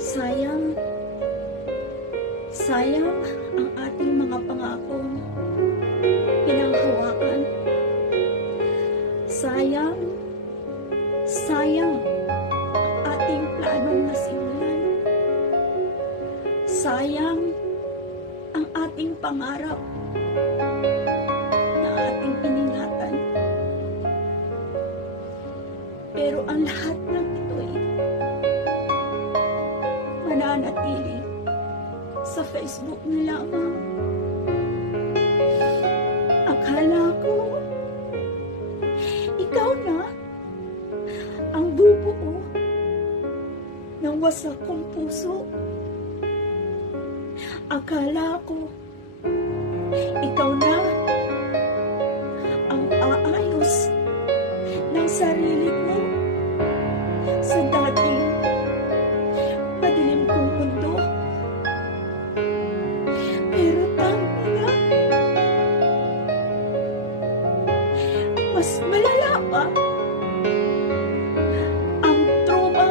Sayang, sayang ang ating mga pangakong pinanghawakan. Sayang, sayang ang ating planong nasimulan. Sayang ang ating pangarap na ating iningatan. Pero ang lahat ng ito'y mananatili sa Facebook na lamang. Akala ko, ikaw na ang bubuo ng wasak kong puso. Akala ko, ikaw na ang aayos ng sarili ko sa dating madilim kong mundo. Pero tangina, mas malala pa ang trauma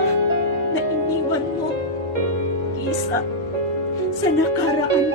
na iniwan mo kisa sa nakaraan